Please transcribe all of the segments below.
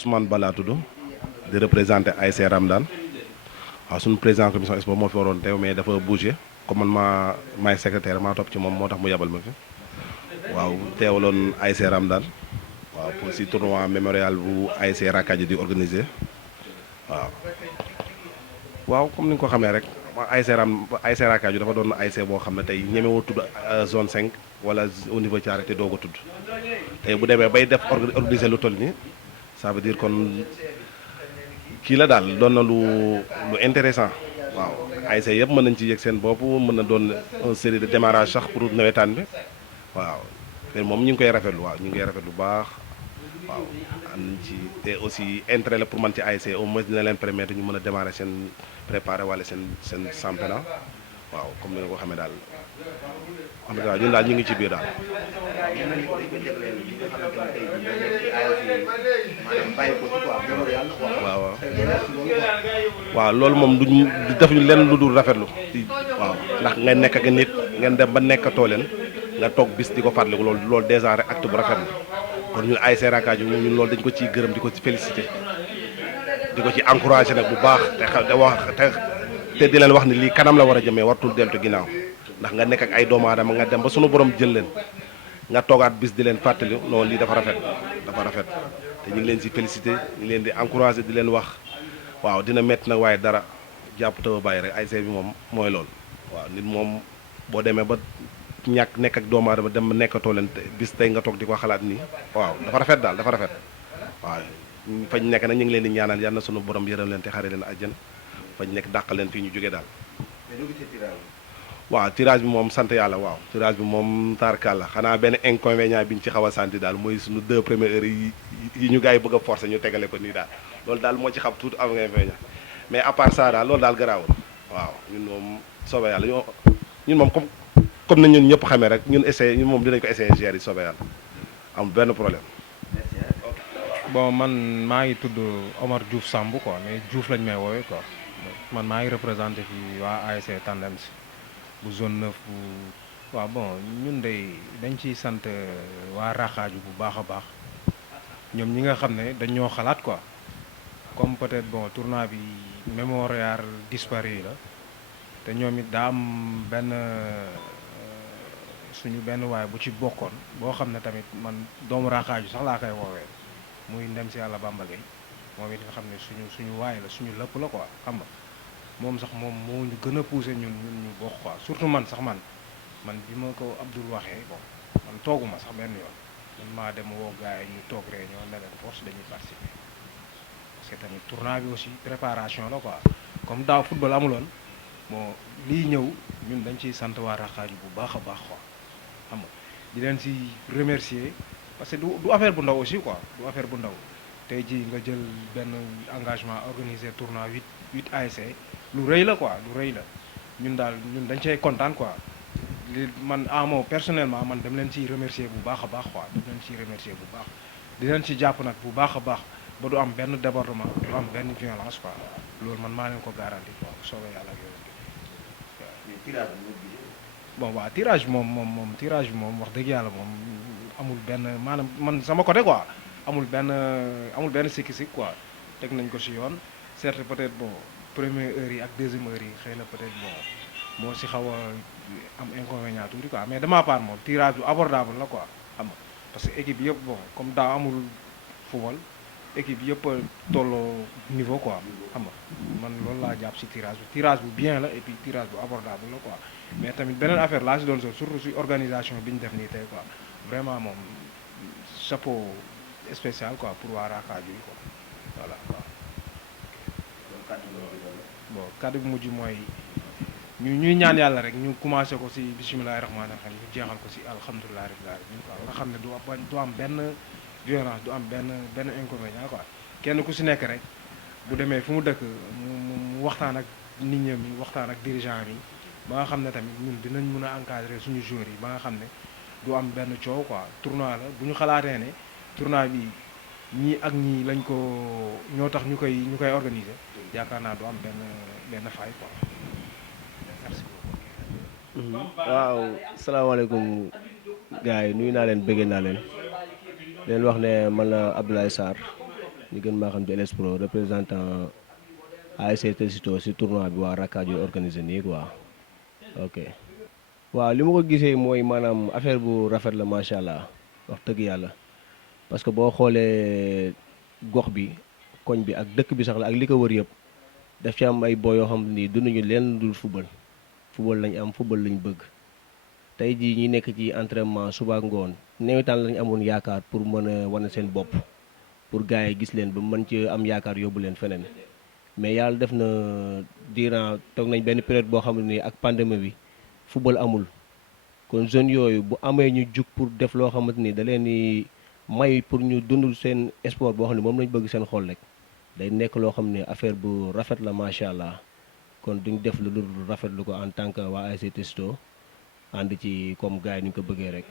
Ousmane Bala tudd di représenté ASC Ramdan waaw suñu président commission sport moo fi waroon teew mais dafa bougé comme man maay secrétaire maa topp ci moom moo tax mu yabal ma fi waaw teewaloon ASC Ramdan waaw pour si tournoi mémorial bu ASC Rakadji di organiser waaw. waaw comme ni nga ko xamee rek ASC Rakadji dafa doon ASC boo xam ne tey ñemewoo tudd zone 5 wala au niveau Thiaré te doo ko tudd tey bu demee bay def organiser lu toll nii ça veut dire kon kii la daal doon na lu intéressant waaw ASC yëpp mën nañ ci yëg seen bopp mën na doon une série de démarrage sax pour nawetaan bi waaw te moom ñu ngi koy rafetlu waaw ñu ngi koy rafetlu bu baax waaw am nañ ci te aussi intérêt la pour man ci ASC au moins dina leen permettre ñu mën a démarrer seen préparer wala seen championnat waaw comme ni nga ko xamee daal en tout cas ñun daal ñu ngi ci biir daal. waaw waaw loolu moom duñ defuñu lenn lu dul rafetlu waaw ndax nga nekk ak nit ngeen dem ba nekkatoo leen nga toog bis di ko fàttaliku loolu déjà rek acte bu rafet la kon ñun ASC Rakadji ñun loolu dañ ko ciy gërëm di ko ci félicité di ko ci encouragé nag bu baax te di leen wax ni lii kanam la war a jëmee wartul deltu ginnaaw ndax nga nekk ak ay doomu aadama nga dem ba sunu borom jël leen nga toogaat bis di leen fàttali non lii dafa rafet te ñu ngi leen si félicité ñu ngi leen di encouragé di leen wax waaw dina métti nag waaye dara jàpp taw a bàyyi rek ASC bi moom mooy loolu waaw nit moom boo demee ba ñàkk nekk ak doomu aadama dem ba nekkatoo leen bis tey nga toog di ko xalaat nii waaw dafa rafet daal dafa rafet waaw fañ nekk nag ñu ngi leen di ñaanal yal na sunu borom yërëm leen te xare leen àjjana fañ nekk dàqal leen fii ñu jógee daal. waaw tirage bi moom sant yàlla waaw tirage bi moom taarkàlla xanaa benn inconvénient bi ñu ci xaw a santi daal mooy suñu 2 premières heures yi ñu gars yi bëgg a forcer ñu tegale ko nii daal loolu daal moo ci xam tuuti am inconvénient mais à part ça daal loolu daal garaawul waaw ñun moom soobee yàlla ñun moom comme nañ ñun ñëpp xamee rek ñun moom dinañ ko essayer gérer yi soobee yàlla amul benn problème. bon man maa ngi tudd Omar Diouf Samb quoi mais Diouf lañ may woowee quoi man maa ngi représenté fii waa ASC Tandems bu zone 9 bu waaw bon ñun de dañ ciy sant waa Rakadji bu baax a baax ñoom ñi nga xam ne dañ ñoo xalaat quoi comme peut-être bon tournoi bi mémorial disparu la te ñoom it daa am benn suñu benn waay bu ci bokkoon boo xam ne tamit man doomu Rakadji sax laa koy woowee muy ndem si yàlla Bamba Gueye moom it nga xam ne suñu waay la suñu lépp la quoi xam nga moom sax moom moo ñu gën a poussé ñun ñu bokk quoi surtout man sax man bi ma ko Abdoul waxee bon man tooguma sax benn yoon man maa dem woo gars yi ñu toog réunion ne leen force dañuy participer parce que tamit tournoi bi aussi préparation la quoi comme daaw football amuloon bon lii ñëw ñun dañ ciy sant waa Rakadji bu baax a baax quoi xam nga di leen si remercier parce que du affaire bu ndaw aussi quoi du affaire bu ndaw tey jii nga jël benn engagement organiser tournoi 8 ASC lu rëy la quoi lu rëy la ñun daal ñun dañ cey kontaan quoi li man amo personnellement man dem leen ciy remercier bu baax a baax quoi dem leen ciy remercier bu baax di leen ci jàpp nag bu baax a baax ba du am benn débordement du am benn violence quoi loolu man maa leen ko garanti quoi soobee yàlla ak yow. bon waaw tirage bi moom tirage bi moom wax dëgg yàlla moom amul benn maanaam man sama côté quoi amul benn sikki-sikk quoi teg nañ ko ci yoon certes peut-être bon première heure yi ak deuxième heure yi xëy na peut-être bon moo ci xaw a am inconvénient tuuti quoi mais de ma part moom tirage bu abordable la quoi xam nga parce que équipe yëpp bon comme daa amul football équipe yëpp a tolloo niveau quoi xam nga man loolu laa jàpp ci tirage bu bien la et puis tirage bu abordable la quoi mais tamit beneen affaire laa ci doon surtout ci organisation bi ñu def nii tey quoi vraiment moom chapeau spécial quoi pour waa Rakadji quoi voilà waaw. bon kàddu bu mujj mooy ñuy ñaan yàlla rek ñu commencé ko ci bisimilahi rahmaani rahim ñu jeexal ko ci alhamdulilahi rabbil alamin quoi nga xam ne du am benn violence du am benn inconvénient quoi kenn ku ci nekk rek bu demee fu mu dëkk mu waxtaan ak nit ñi waxtaan ak dirigeant yi ba nga xam ne tamit ñun dinañ mën a encadrer suñu joueurs yi ba nga xam ne du am benn coow quoi tournoi la bu ñu xalaatee ne tournoi bi ñii ak ñii lañ ko ñoo tax ñu koy organiser yaakaar naa du am benn faay quoi merci beaucoup. waaw salaamaaleykum gars yi nuyu naa leen bëgg naa leen wax ne man la Abdoulaye Sarr ñu gën maa xam ci LS Pro représentant ASC Técito si tournoi bi waa Rakkaaju organisé nii quoi ok. waaw li ma ko gisee mooy maanaam affaire bu rafet la macha allah wax dëgg yàlla parce que boo xoolee gox bi koñ bi ak dëkk bi sax la ak li ko wër yëpp daf ci am ay boo yoo xam ni dunduñu leen dul football lañ am football lañ bëgg. tey jii ñi nekk ci entraînement suba ak ngoon nawetaan lañ amoon yaakaar pour mën a wane seen bopp pour gars yi gis leen ba mën ci am yaakaar yóbbu leen feneen mais yàlla def na durant toog nañ benn période boo xam ne ak pandémie bi football amul kon jeunes yooyu bu amee ñu jug pour def loo xamante ni da leen di may pour ñu dund seen sport boo xam ne moom lañ bëgg seen xol rek day nekk loo xam ne affaire bu rafet la macha allah kon duñ def lu dul rafetlu ko en tant que waa ASC Técito ànd ci comme gars yi ni ñu ko bëggee rek.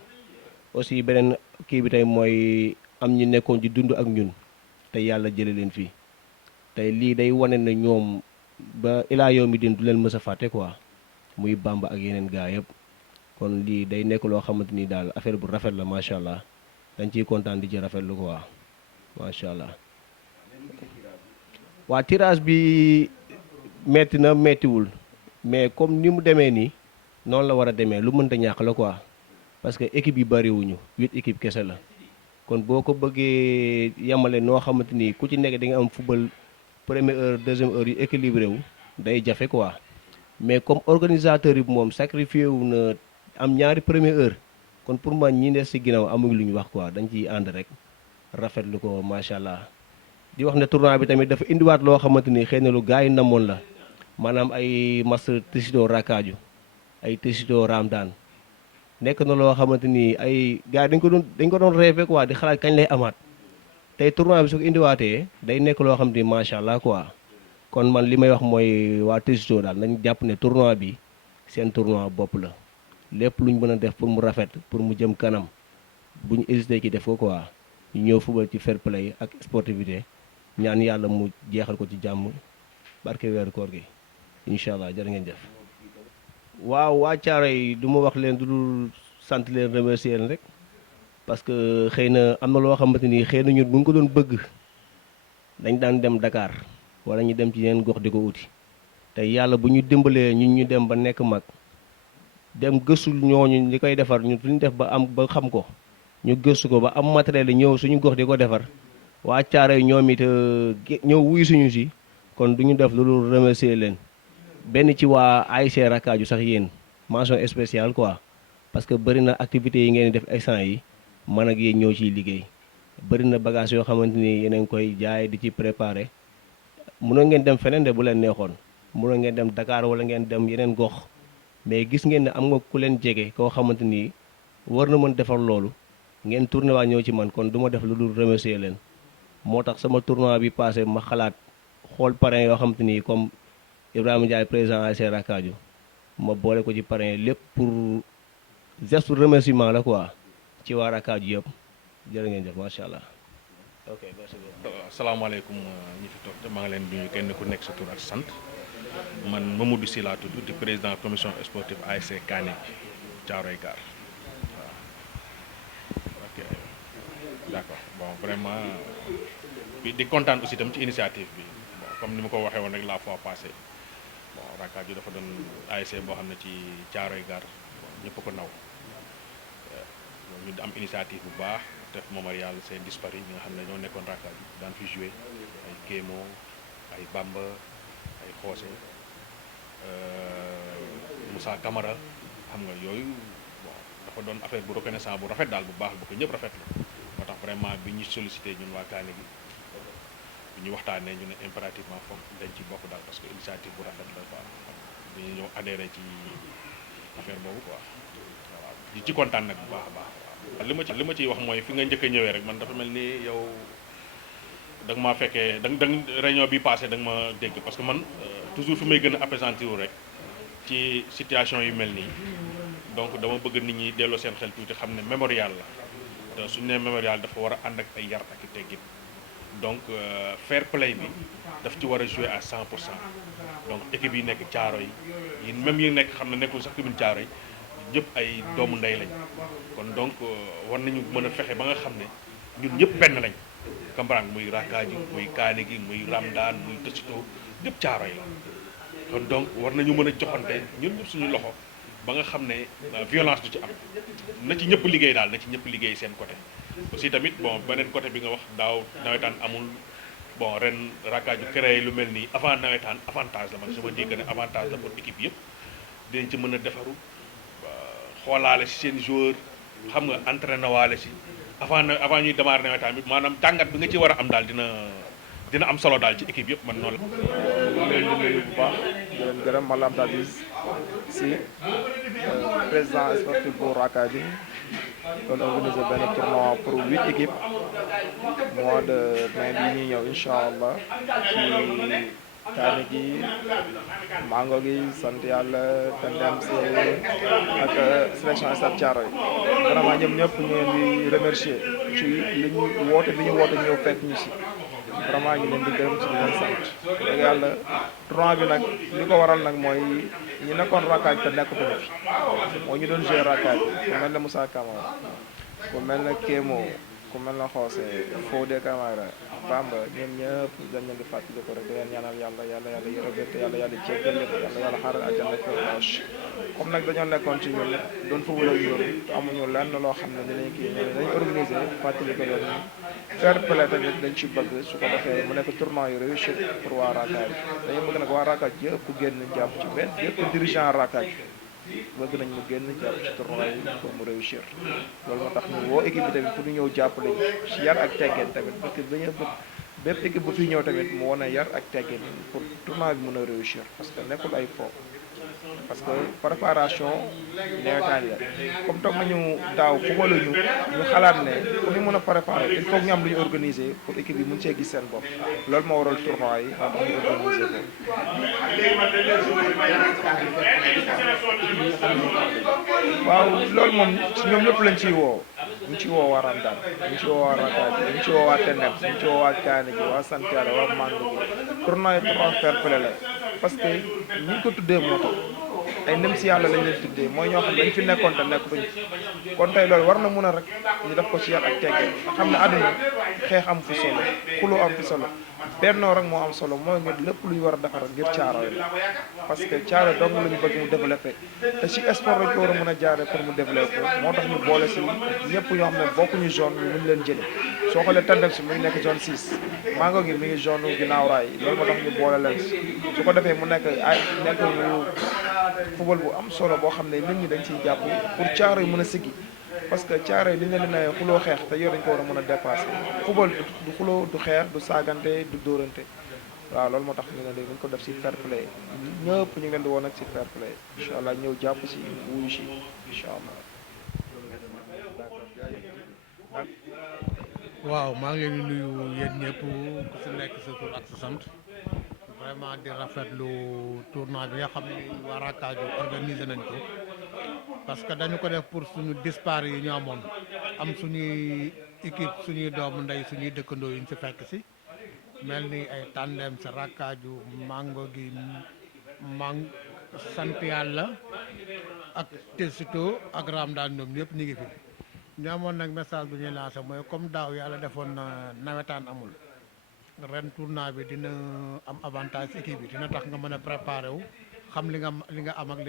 aussi beneen kii bi tey mooy am ñu nekkoon ci dund ak ñun te yàlla jële leen fii tey lii day wane ne ñoom ba ilaa yow mi din du leen mës a fàtte quoi muy Bamba ak yeneen gars yëpp kon lii day nekk loo xamante ni daal affaire bu rafet la macha allah dañ ciy kontaan di ci rafetlu quoi macha allah. waa tirage bi metti na mettiwul mais comme ni mu demee nii noonu la war a demee lu mënta ñàkk la quoi parce que équipe yi bariwuñu 8 équipe kese la kon boo ko bëggee yemale noo xamante ni ku ci nekk da nga am football première heure deuxième heure yu équilibré wu day jafe quoi mais comme organisateur yi moom sacrifié wu na am ñaari première heure kon pour man ñi des ci ginnaaw amuñ lu ñu wax quoi dañ ciy ànd rek rafetlu ko macha allah. di wax ne tournoi bi tamit dafa indiwaat loo xamante ni xëy na lu gars yi namoon la maanaam ay match Técito Rakkaaju ay Técito Ramdan nekk na loo xamante ni ay gars yi dañ ko doon rêvé quoi di xalaat kañ lay amaat tey tournoi bi su ko indiwaatee day nekk loo xam ni macha allah quoi kon man li may wax mooy waa Técito daal nañ jàpp ne tournoi bi seen tournoi bopp la lépp luñ mën a def pour mu rafet pour mu jëm kanam buñ hésité ci def ko quoi ñu ñëw football ci fair play ak sportivité ñaan yàlla mu jeexal ko ci jàmm barke weeru koor gi incha allah jërë ngeen jëf. waaw waa Thiaroye du ma wax leen du dul sant leen remercier leen rek parce que xëy na am na loo xamante ni xëy na ñun bu ñu ko doon bëgg dañ daan dem Dakar wala ñu dem ci yeneen gox di ko uti te yàlla bu ñu dimbalee ñun ñu dem ba nekk mag dem gëstul ñooñu li koy defar ñu duñ def ba am ba xam ko ñu gëstu ko ba am matériel yi ñëw suñu gox di ko defar waa Thiaroye ñoom it ñëw wuyu suñu si kon du ñu def lu dul remercier leen. benn ci waa ASC Rakkaaju sax yéen mention spéciale quoi parce que bëri na activités yi ngeen di def instant yi man ak yéen ñoo ciy liggéey bëri na bagage yoo xamante ni yéen a ngi koy jaay di ci préparé mënoon ngeen dem feneen de bu leen neexoon mënoon ngeen dem Dakar wala ngeen dem yeneen gox mais gis ngeen ne am nga ku leen jege koo xamante ni war na mën defar loolu ngeen tourné waa ñëw ci man kon du ma def lu dul remercier leen moo tax sama tournoi bi passé ma xalaat xool parrain yoo xamante ni comme Ibrahima Ndiaye président ASC Rakkaaju ma boole ko ci parrain lépp pour geste remerciement la quoi ci waa Rakkaaju yëpp jërë ngeen jëf macha allah. ok merci beaucoup. asalaamaaleykum ñi fi toog te maa ngi leen di nuyu kenn ku nekk sa tur ak sant man Mamadou Sy laa tudd di président commission sportive ASC Kané Thiaroye Gare waaw. ok d'accord bon vraiment di kontaan aussi itam ci initiative bi bon comme ni ma ko waxee woon rek la fois passée. bon Rakkaaju dafa doon ASC boo xam ne ci Thiaroye Gare ñëpp ko naw ñu am initiative bu baax def mémorial c'est disparu ñi nga xam ne ñoo nekkoon Rakkaaju daan fi joué ay Kémo ay Bamba ay Xoose Moussa Camara xam nga yooyu bon dafa doon affaire bu reconnaissant bu rafet daal bu baax bu ko ñëpp rafet la moo tax vraiment bi ñu sollicité ñun waa Kané gi ñu waxtaanee ñu ne impérativement foog dañ ci bokk daal parce que initiative bu rafet la quoi bi ñu ñëw adhéré ci affaire boobu quoi waaw di ci kontaan nag bu baax a baax waaw li ma ciy wax mooy fi nga njëkk a ñëwee rek man dafa mel ni yow da nga maa fekkee da nga réunion bi passé da nga ma dégg parce que man toujours fi may gën a appesantir rek ci situation yu mel nii donc dama bëgg nit ñi delloo seen xel tuuti xam ne mémorial la te suñu nee mémorial dafa war a ànd ak ay yar ak i teggin donc fair play bi daf ci war a jouer à 100 pour cent donc équipe yi nekk Thiaroye yi même yi nekk xam ne nekkul sax commune Thiaroye ñëpp ay doomu ndey lañ kon donc war nañu mën a fexe ba nga xam ne ñun ñëpp benn lañ comprendre muy Rakkaaju muy Kaani gi muy Ramdaan muy Tësito ñëpp Caaroy la kon donc war nañu mën a joxante ñun ñëpp suñu loxo ba nga xam ne violence du ci am na ci ñëpp liggéey daal na ci ñëpp liggéey seen côté aussi tamit bon beneen côté bi nga wax daaw nawetaan amul bon ren Rakkaaju créé lu mel nii avant nawetaan avantage la man je me dis que ne avantage la pour équipe yëpp dinañ ci mën a defaru xoolaale si seen joueur xam nga entraîné waale si avant ñuy démarrer nawetaan bi maanaam jàngat bi nga ci war a am daal dina am solo daal ci équipe yëpp man noonu la. leen di nuyu bu baax di leen gërëm ma Lamta Aziz si président sportif bu Rakkaaju doon organiser benn tournoi pour 8 équipes mois de mai bi ñuy ñëw incha allah ci Kaani gi Mango gi sant yàlla Tendem si ak sélection Stade Thiaroye vraiment ñoom ñëpp ñu leen di remercier ci li ñu woote ñëw fekk ñu si vraiment ñu leen di gërëm ci leen sant dëgg yàlla tournoi bi nag li ko waral nag mooy ñi nekkoon Rakkaaju te nekkatuñu fi mooy ñu doon jouer Rakkaaju ku mel ne Moussa Camara ku mel ne Kémo ku mel ne Xoose Fodé Camara Bamba ñoom ñëpp dañ leen di fàttali ko rek di leen ñaanal yàlla yërëm leen te yàlla jéggal leen yàlla xaaral àjjana firdaws comme nag dañoo nekkoon ci ñun doon fa wala ñun te amuñu lenn loo xam ne dinañ kii ñëw dañu organiser fàttali ko leen fair play tamit dañ ci bëgg su ko defee mu nekk tournoi yu réussir pour waa Rakkaaju dañu bëgg nag waa Rakkaaju yëpp génn jàpp ci benn yëpp dirigeant Rakkaaju bëgg nañ mu génn jàpp ci tournoi yi pour mu réussir loolu moo tax ñu woo équipe bi tamit pour ñu ñëw jàpp lañ ci yar ak teggeen tamit parce que dañoo bëgg bépp équipe bu fi ñëw tamit mu wane yar ak teggeen pour tournoi bi mën a réussir parce que nekkul ay fo parce que préparation nawetaan la comme toog nañu daaw fubaluñu ñu xalaat ne pour ñu mën a préparer il faut ñu am lu ñu organiser pour équipe yi mën cee gis seen bopp loolu moo waral tournoi yi moo tax ñu organiser ko waaw loolu moom ñoom ñëpp lañ ciy woo ñu ci woo waa Ramdaan ñu ci woo waa Rakkaaju ñu ci woo waa Tendem ñu ci woo waa Kaani gi waa Sant Yàlla waa Mango gi tournoi yi tournoi fair play la parce que ñi ko tuddee moo tax ay ndem si yàlla lañ leen tuddee mooy ñoo xam ne dañ fi nekkoon te nekkatuñ kon tey loolu war na mun a rek ñu def ko ci yar ak teggee xam ne àdduna xeex am fi solo xuloo am fi solo bennoo rek moo am solo mooy ngir lépp lu ñu war a defar ngir Caaroy la parce que Caaroy dong la ñu bëgg mu développé te ci sport lañ ko war a mën a jaare pour mu développé moo tax ñu boole si ñëpp ñoo xam ne bokkuñu zone ñu mën leen jële soo xoolee Tendem si mu ngi nekk zone 6 Mango gi mi ngi zone ginnaaw raay loolu moo tax ñu boole leen si su ko defee mu nekk nekk football bu am solo boo xam ne nit ñi dañ ciy jàpp pour Caaroy mën a siggi parce que Caaroy li ñu leen di nawee xuloo xeex te yow dañ ko war a mën a dépassé football du xuloo du xeex du saagante du dóorante waaw loolu moo tax ñu ne dañ ko def si fair play ñëpp ñu ngi leen di woon ak si fair play incha allah ñëw jàpp si wuyu si incha allah. waaw maa ngi leen di nuyu yéen ñëpp ku si nekk sa tur ak sa sant vraiment di rafetlu tournoi bi nga xam ne waa Rakkaaju organisé nañ ko parce que dañu ko def pour suñu dispar yi ñu amoon am suñuy équipe suñuy doomu ndey suñuy dëkkandoo yu ñu si fekk si mel ni ay Tendem sa Rakkaaju Mango gi Sant Yàlla ak Tësito ak Ramdaan ñoom ñëpp ñu ngi fi ñu amoon nag message bu ñuy lancé mooy comme daaw yàlla defoon na nawetaan amul ren tournoi bi dina am avantage équipe bi dina tax nga mën a préparé wu xam li nga am ak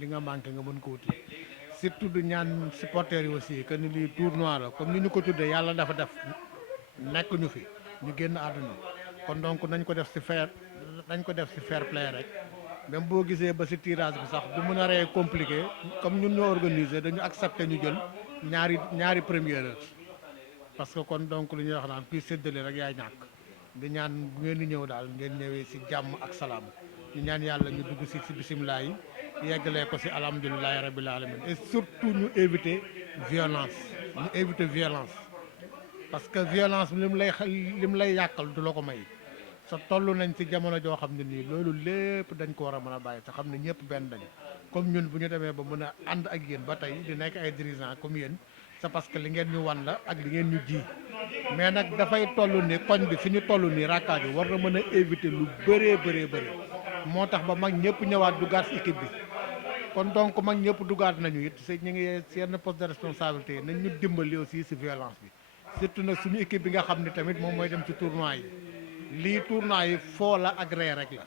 li nga manqué nga mën ko wuti surtout du ñaan supporters yi aussi que ni lii tournoi la comme ni ñu ko tuddee yàlla dafa def nekk ñu fi ñu génn àdduna kon donc nañ ko def si fair play rek même boo gisee ba si tirage bi sax du mën a ree compliqué comme ñun ñoo organisé dañu accepté ñu jël ñaari première parce que kon donc li ñuy wax naan kuy séddale rek yaay ñàkk di ñaan bu ngeen di ñëw daal ngeen ñëwee si jàmm ak salaam ñu ñaan yàlla ñu dugg si bisimilah yi yeggalee ko si alhamdulilahi rabil alamin et surtout ñu éviter violence parce que violence lim lay yàqal du la ko may sa toll nañ si jamono joo xam ne nii loolu lépp dañ ko war a mën a bàyyi te xam ne ñëpp benn dañ comme ñun bu ñu demee ba mën a ànd ak yéen ba tey di nekk ay dirigeants comme yéen c'est parce que li ngeen ñu wan la ak li ngeen ñu ji mais nag dafay toll ni koñ bi fi ñu toll nii Rakkaaju war na mën a éviter lu bëree moo tax ba mag ñëpp ñëwaat duggaat si équipe bi kon donc mag ñëpp duggaat nañu it ñu ngi yenn poste de responsabilité nañ ñu dimbali aussi si violence bi surtout nag suñu équipe bi nga xam ne tamit moom mooy dem ci tournoi yi lii tournoi yi foo la ak ree rek la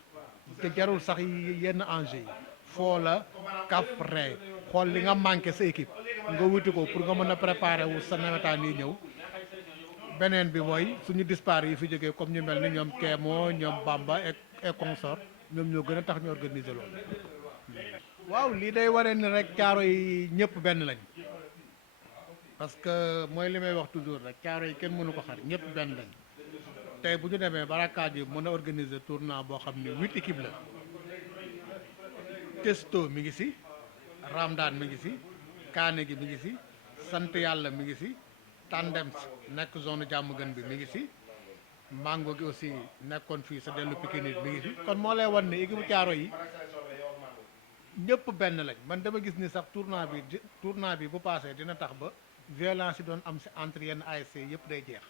te jarul sax yenn enjeu yi foo la kaf ree xool li nga manqué sa équipe nga wuti ko pour nga mën a préparer wu sa nawetaan yi ñëw. beneen bi mooy suñu dispar yi fi jógee comme ñu mel ni ñoom Kémo ñoom Bamba et consort ñoom ñoo gën a tax ñu organiser loolu. waaw lii day waree ni rek caaro yi ñëpp benn lañ parce que mooy li may wax toujours rek caaro yi kenn mënu ko xar ñëpp benn lañ tey bu ñu demee barakaat yi mën a organiser tournoi boo xam ne 8 équipes la Testo mi ngi si Ramdaan mi ngi si Kaane gi mi ngi si sant yàlla mi ngi si Tandems nekk zone jàmm gën bi mi ngi si Mango gi aussi nekkoon fii sa dellu Pikine mi ngi si kon moo lay wan ne équipe caaro yi ñëpp benn lañ man dama gis ni sax tournoi bi bu passé dina tax ba violence yi doon am si entre yenn ASC yëpp day jeex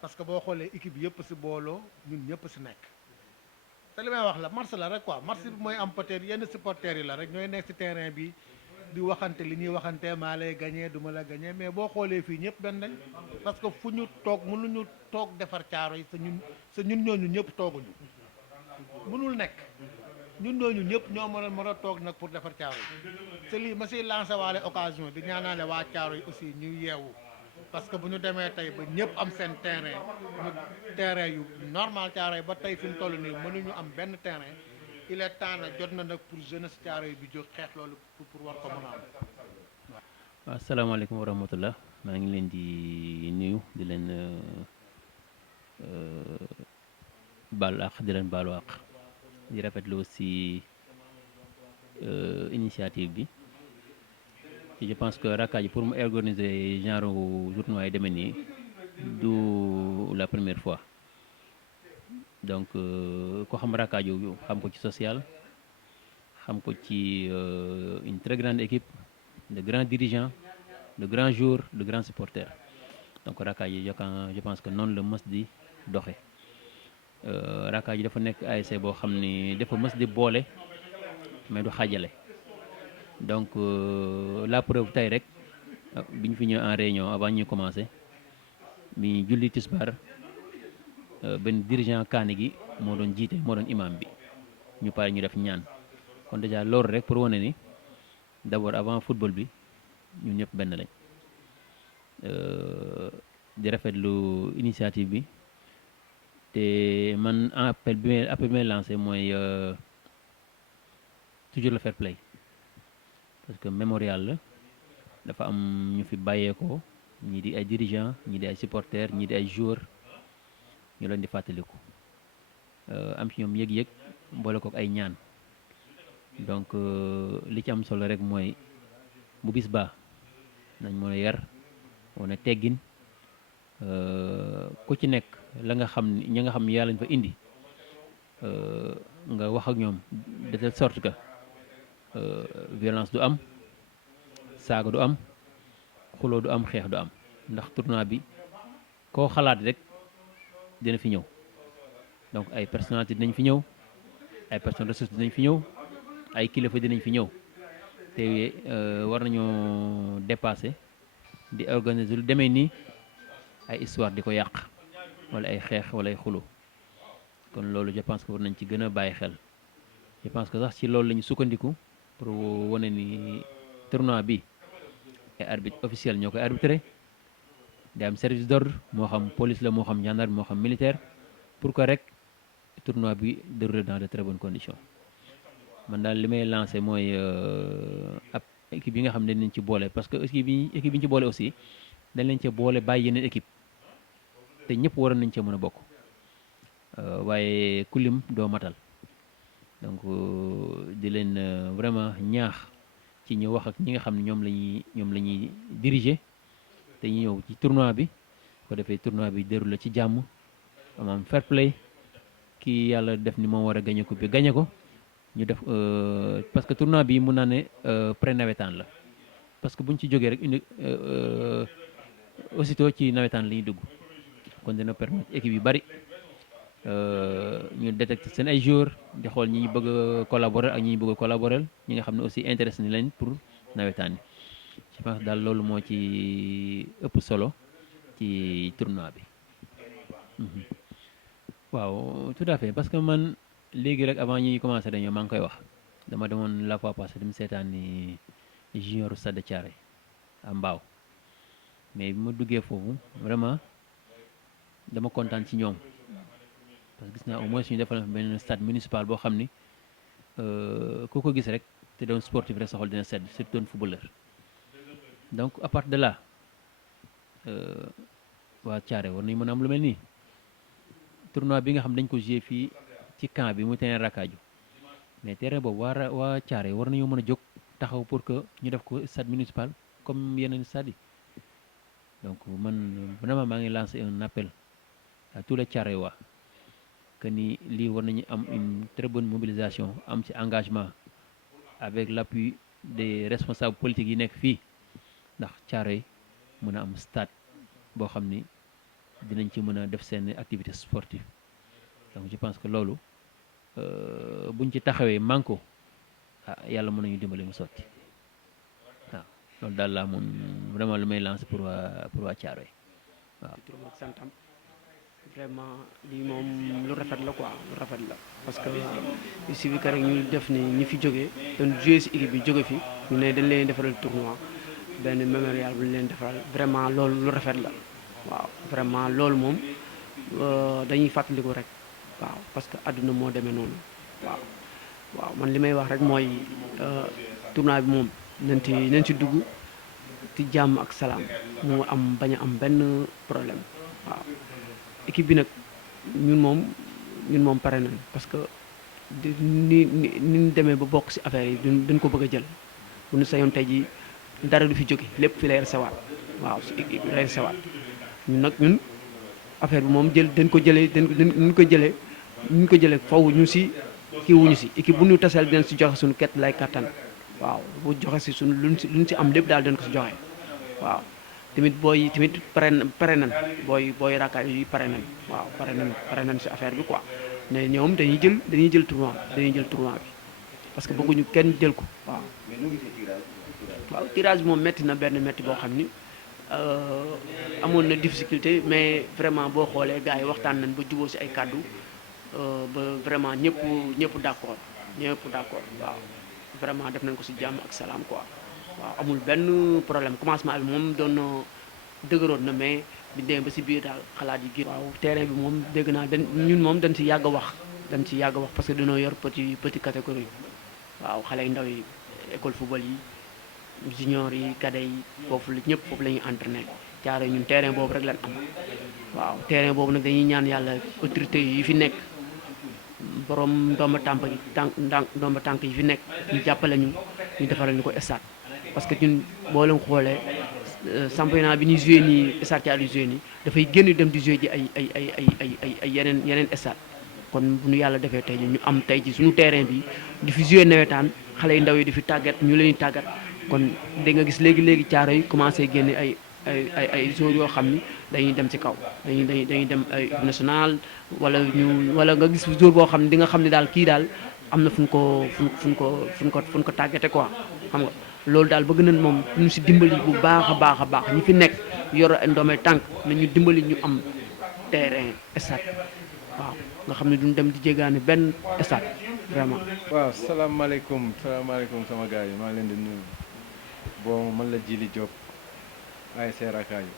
parce que boo xoolee équipe yëpp si booloo ñun ñëpp si nekk te li may wax la match la rek quoi match bi mooy am peut-être yenn supporters yi la rek ñooy nekk si terrain bi di waxante li ñuy waxante maa lay gagné du ma la gagné mais boo xoolee fii ñëpp benn lañ parce que fu ñu toog mënuñu toog defar caaro yi sa ñun ñooñu ñëpp tooguñu mënul nekk ñun ñooñu ñëpp ñoo mën a toog nag pour defar caaro yi te lii ma siy lancé waale occasion di ñaanaale waa caaro yi aussi ñu yeewu parce que bu ñu demee tey ba ñëpp am seen terrain ñu terrain yu normal caaro yi ba tey fi mu toll nii mënuñu am benn terrain il est temps nag jot na nag pour jeunesse caaro yi bi jóg xeex loolu pour war ko mën a am. waaw asalaamaaleykum wa rahmatullah maa ngi leen di nuyu di leen baalu àq di leen baalu àq di rafetlu aussi initiative bi je pense que Rakkaji pour mu organiser genre tournoi yi demee nii du la première fois donc ko xam Rakkaji xam ko ci social xam ko ci une très grande équipe de grands dirigeants de grands joueurs de grands supporters donc Rakkaji je pense que noonu la mës di doxe Rakkaji dafa nekk ASC boo xam ni dafa mës di boole mais du xaajale donc la preuve tey rek bi ñu fi ñëw en réunion avant ñu commencé bi ñu julli tisbaar benn dirigeant kaani gi moo doon jiite moo doon imam bi ñu pare ñu def ñaan kon déjà loolu rek pour wane ni d'abord avant football bi ñun ñëpp benn lañ di rafetlu initiative bi te man appel bi may lancé mooy toujours le fair play parce que mémorial la dafa am ñu fi bàyyeekoo ñii di ay dirigeants ñii di ay supporters ñii di ay joueurs ñu leen di fàttaliku am ci ñoom yëg-yëg boole kook ay ñaan donc li ci am solo rek mooy bu bis baa nañ mën a yar wane teggin ku ci nekk la nga xam ñi nga xam yàlla ñu fa indi nga wax ak ñoom de telle sorte que violence du am saaga du am xuloo du am xeex du am ndax tournoi bi koo xalaat rek dina fi ñëw donc ay personnalité dinañ fi ñëw ay personnes ressources dinañ fi ñëw ay kilifa dinañ fi ñëw te war nañoo dépasser di organiser lu demee nii ay histoire di ko yàq wala ay xeex wala ay xulo kon loolu je pense que war nañ ci gën a bàyyi xel je pense que sax ci loolu la ñu sukkandiku pour wane ni tournoi bi ay arbitre officiel ñoo koy arbitré di am service d'ordre moo xam police la moo xam gendarme moo xam militaire pour que rek tournoi bi déroulé dans de très bonnes conditions man daal li may lancé mooy ab équipe yi nga xam ne dañ leen ci boole parce que équipe yi ñu ci boole aussi dañ leen ci boole bàyyi yeneen équipe te ñëpp waroon nañ cee mën a bokk waaye kulim doo matal donc di leen vraiment ñaax ci ñu wax ak ñi nga xam ne ñoom la ñuy diriger te ñu ñëw ci tournoi bi ko defee tournoi bi déroulé ci jàmm am fair play kii yàlla def ni moom war a gañe ko bi gañe ko ñu def parce que tournoi bi mun naa ne pré nawetaan la parce que buñ ci jógee rek aussitôt ci nawetaan la ñuy dugg kon dina permettre équipe yu bari ñu détecter seen ay joueurs di xool ñi ñu bëgg a collaborer ak ñi ñu bëgg a collaborer ñi nga xam ne aussi intéressé ni leen pour nawetaan yi je pense daal loolu moo ci ëpp solo ci tournoi bi. waaw tout à fait parce que man léegi rek avant ñuy commencé dañoo maa ngi koy wax dama demoon la fois passée dem seetaan ni junior Stade Thiaroye à Mbao mais bi ma duggee foofu vraiment dama kontaan ci ñoom parce que gis naa au moins suñu defal benn stade municipal boo xam ni ku ko gis rek te doon sportif rek sa xol dina sedd surtout doon footballeur donc à part de là waa Thiaroye war nañu mën a am lu mel nii tournoi bi nga xam dañ ko joué fii ci camp bi mu terrain Rakaju mais terrain boobu waa Thiaroye war nañoo mën a jóg taxaw pour que ñu def ko stade municipal comme yeneen stade yi donc man vraiment maa ngi lancé un appel à tous les Thiaroye waa que ni lii war nañu am une très bonne mobilisation am ci engagement avec l'appui des responsables politiques yi nekk fii ndax Thiaroye mën a am stade boo xam ni dinañ ci mën a def seen activité sportive donc je pense que loolu buñ ci taxawee manko yàlla mën nañu dimbali mu sotti waaw loolu daal laa mun vraiment lu may lancer pour waa Thiaroye waaw. turam ak santam vraiment lii moom lu rafet la quoi lu rafet la parce que il suffit que rek ñu def ni ñi fi jógee doon jouer si équipe bi jóge fi ñu ne dañ leen defaral tournoi benn mémorial bu ñu leen defaral vraiment loolu lu rafet la waaw vraiment loolu moom dañuy fàttaliku rek waaw parce que àdduna moo demee noonu waaw man li may wax rek mooy tournoi bi moom nañ ci dugg ci jàmm ak salaam mu am bañ a am benn problème waaw équipe bi nag ñun moom pare nañ parce que ni ñu demee ba bokk ci affaire yi duñ ko bëgg a jël bu ñu sañoon tey ji dara du fi jóge lépp fi lay recevoir waaw ci équipe lay recevoir ñun affaire bi moom dañ ko jëlee faw ñu ci kii wuñu ci équipe bu ñu taseel dinañ ci joxe suñu ket lay kattan waaw bu joxe ci suñu luñ ci am lépp daal dañ ko ci joxe waaw tamit booy tamit pare nañ booy raakaay yi pare nañ waaw pare nañ ci affaire bi quoi mais ñoom dañuy jël tournoi bi parce que bëgguñu kenn jël ko waaw tirage bi moom métti na benn métti boo xam ni amoon na difficulté mais vraiment boo xoolee gars yi waxtaan nañ ba jubóo ci ay kàddu ba vraiment ñëpp d'accord waaw vraiment def nañ ko ci jàmm ak salaam quoi waaw amul benn problème commencement bi moom doon na dëgëroon na mais bi demee ba ci biir daal xalaat yi génn. waaw terrain bi moom dégg naa ñun moom dañ ci yàgg a wax parce que dañoo yor petit catégorie waaw xale yu ndaw yi école football yi junior yi cadet yi foofu la ñuy entraîné Thiaroye ñun terrain boobu rek lañ am waaw terrain boobu nag dañuy ñaan yàlla autorité yi fi nekk borom ndomba tànk yi fi nekk ñu jàppale ñu defaral ñu ko stade parce que ñun boo leen xoolee championnat bi ñuy joué nii stade Thiaroye joué nii dafay génn dem di joué ji ay yeneen stade kon bu ñu yàlla defee tey ñu am tey ji suñu terrain bi di fi joué nawetaan xale yu ndaw yi di fi tàggat ñu leen di tàggat kon da nga gis léegi Thiaroye yi commencé génne ay joueurs yoo xam ni dañuy dem ci kaw dañuy dem ay national wala nga gis joueur boo xam ne di nga xam ne daal kii daal am na fu ñu ko tàggate quoi xam nga loolu daal bëgg nañ moom ñu ci dimbali bu baax a baax ñi fi nekk yor ay ndoomay tànk nañu dimbali ñu am terrain stade waaw nga xam ne duñ dem di jégaane benn stade vraiment. waaw salaamaaleykum sama gars yi maa ngi leen di nuyu bon man la Djili Diop ASC Rakaju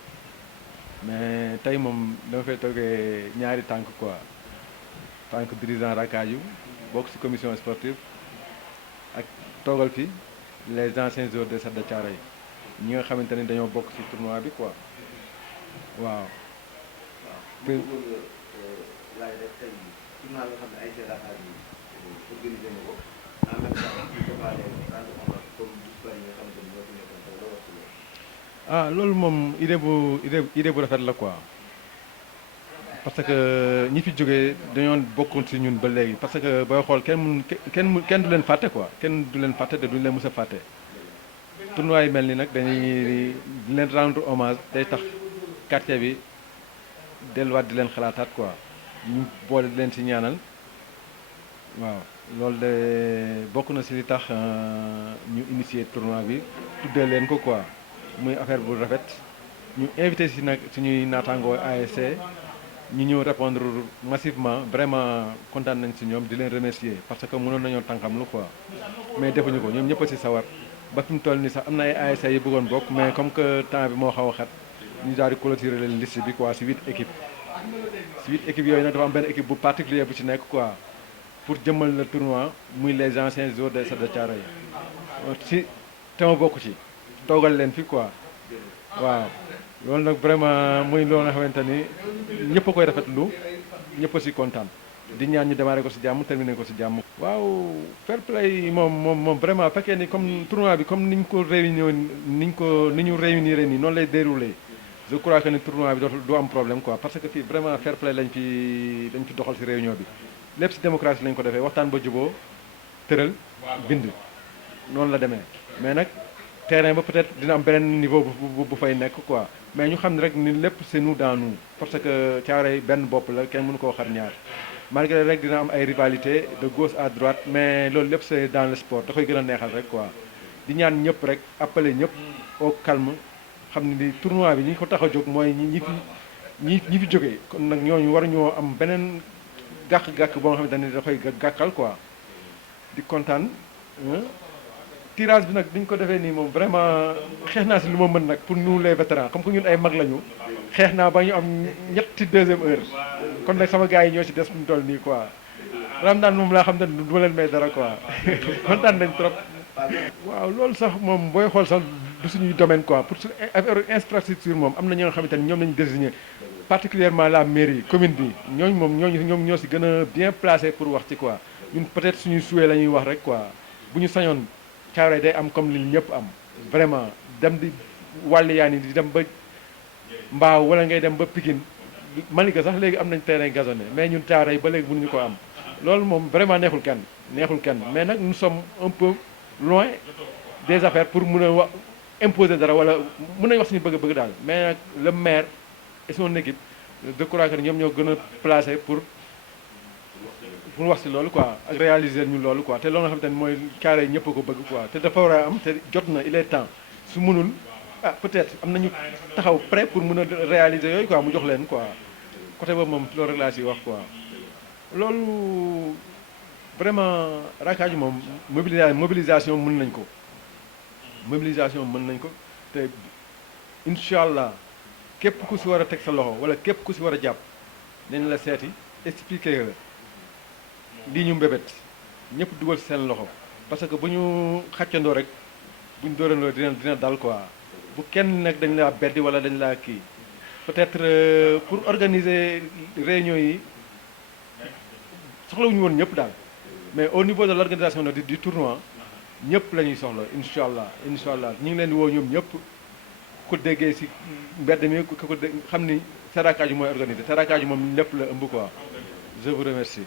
mais tey moom dama fay toogee ñaari tànk quoi tànk dirigeant Rakaju bokk ci commission sportive ak toogal fi les anciens joueurs de Stade Thiaroye ñi nga xamante ni dañoo bokk ci tournoi bi quoi waaw. loolu moom idée bu rafet la quoi parce que ñi fi jógee dañoo bokkoon ci ñun ba léegi parce que booy xool kenn du leen fàtte quoi kenn du leen fàtte te duñu leen mës a fàtte tournoi yi mel ni nag dañuy leen rendre hommage day tax quartier bi delluwaat di leen xalaataat quoi ñu boole di leen ci ñaanal waaw loolu de bokk na ci li tax ñu initier tournoi bi tuddee leen ko quoi muy affaire bu rafet ñu invité si nag suñuy naataangoo ASC ñu ñëw répondre massivement vraiment kontaan nañ si ñoom di leen remercier parce que mënoon nañoo tànkam lu quoi mais defuñu ko ñoom ñëpp a si sawar ba fi mu toll nii sax am na ay ASC yu bëggoon bokk mais comme que temps bi moo xaw a xat ñu daal di clôturer leen liste bi quoi si 8 équipes si 8 équipes yooyu nag dafa am benn équipe bu particulier bu ci nekk quoi pour jëmmal le tournoi muy les anciens joueurs de Stade de Thiaroye si te ma bokk ci toogal leen fi quoi waaw loolu nag vraiment muy loo nga xamante ni ñëpp a koy rafetlu ñëpp a si kontaan di ñaan ñu démarrer ko si jàmm terminer ko si jàmm. waaw fair play moom vraiment fekkee ni comme tournoi bi comme niñ ko réunir ni ñu réunir nii noonu lay déroulé je crois que ni tournoi bi du am problème quoi parce que fii vraiment fair play lañ fi doxal si réunion bi lépp si démocratie lañ ko defee waxtaan ba juboo tëral bind noonu la demee mais nag terrain ba peut-être dina am beneen niveau bu fay nekk quoi mais ñu xam ne rek ni lépp c'est nous dans nous parce que Thiaroye benn bopp la kenn mënu koo xar ñaar malgré rek dina am ay rivalité de gauche à droite mais loolu lépp c'est dans le sport da koy gën a neexal rek quoi di ñaan ñëpp rek appeler ñëpp au calme xam ne ni tournoi bi ñi ko tax a jóg mooy ñi fi jógee kon nag ñooñu war ñoo am beneen gàkk-gàkk boo nga xamante ne da koy gàkkal quoi di kontaan tirage bi nag bi ñu ko defee nii moom vraiment xeex naa si lu ma mën nag pour nous les vétérans comme que ñun ay mag lañu xeex naa ba ñu am ñetti deuxième heure kon nag sama gars yi ñoo si des mu toll nii quoi Ramadane moom laa xam ne du ma leen may dara quoi kontaan nañ trop. waaw loolu sax moom booy xool sax du suñuy domaine quoi pour su affaire infrastructure moom am na ñoo xamante ni ñoom lañu désigné particulièrement la mairie commune bi ñoom ñoo si gën a bien placé pour wax ci quoi ñun peut-être suñuy souhait la ñuy wax rek quoi bu ñu sañoon. Thiaroye day am comme li ñëpp am vraiment dem di wàllu yaa ni di dem ba Mbaaw wala ngay dem ba Pikine Malika sax léegi am nañ terrain gazonné mais ñun Thiaroye ba léegi mënuñu ko am loolu moom vraiment neexul kenn mais nag nous sommes un peu loin des affaires pour mun a wax imposer dara wala mun nañ wax suñu bëgg-bëgg daal mais nag le maire et son équipe je crois que ñoom ñoo gën a placé pour wax ci loolu quoi ak réaliser ñu loolu quoi te loolu nga xamante ne mooy Thiaroye ñëpp a ko bëgg quoi te dafa war a am te jot na il est temps su mënul peut-être am nañu taxaw prêt pour mën a réaliser yooyu quoi mu jox leen quoi côté boobu moom loolu rek laa ci wax quoi. loolu vraiment Rakkaaju moom mobilisation mën nañ ko te incha allah képp ku ci war a teg sa loxo wala képp ku ci war a jàpp nañ la seeti expliquer la. lii ñu mbébét ñëpp dugal ci seen loxo parce que bu ñu xàccandoo rek bu ñu dóorandoo dina dal quoi bu kenn nag dañ laa beddi wala dañ laa kii peut-être pour organiser réunion yi soxlawuñu woon ñëpp daal mais au niveau de l'organisation du tournoi ñëpp la ñuy soxla incha allah ñu ngi leen di woo ñoom ñëpp ku déggee ci mbedd mi ku ko xam ni Rakkaaju mooy organisé Rakkaaju moom lépp la ëmb quoi je vous remercie.